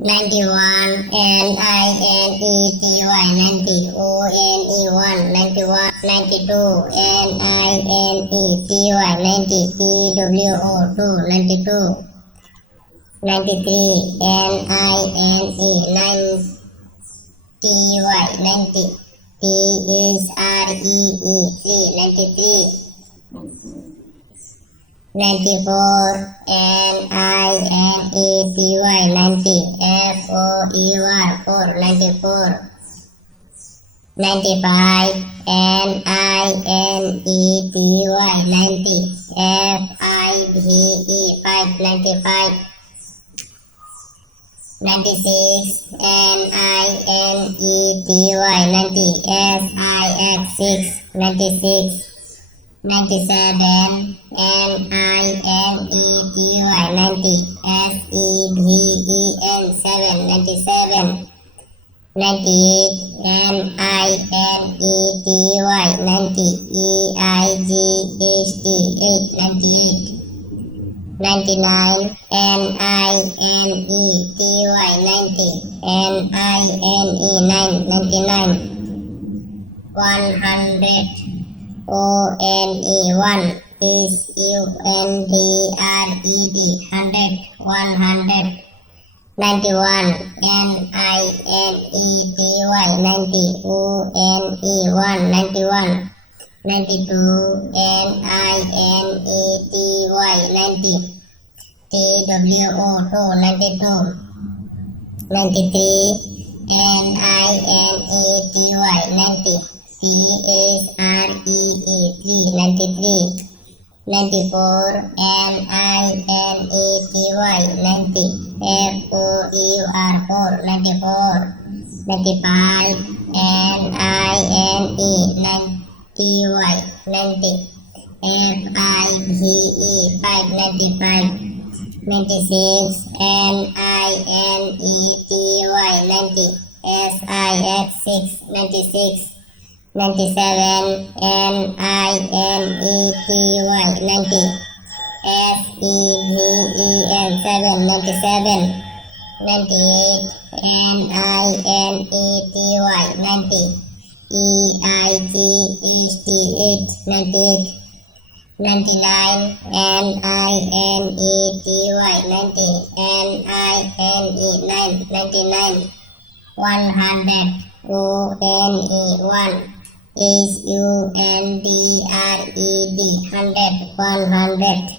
91 Nintey 90 one 91 92 Nintey 90 two 92 93 NINE 90 THREE 93 94 NINETY 90 FOUR 94 95 NINETY 90 FIVE 95 96 NINETY 90 SIX 96 97 NINETY 90 SEVEN 7 97 98 NINETY 90 EIGHT 8 98 99 NINETY 90 NINE 99 100 ONE is UNDRED 100 100 91 NINETY 90 ONE 91 92 NINETY 90 TWO 92 93 NINETY 90 THREE 93 94 NINETY 90 FOUR 94 95 NINE 90 90 FIVE 5 95 96 NINETY 90 SIX 96 97 NINETY 90 SEVEN 7 97 98 NINETY 90 EIGHT 8 98 99 NINETY 90 NINE 99 100 ONE is UNDRED 100 100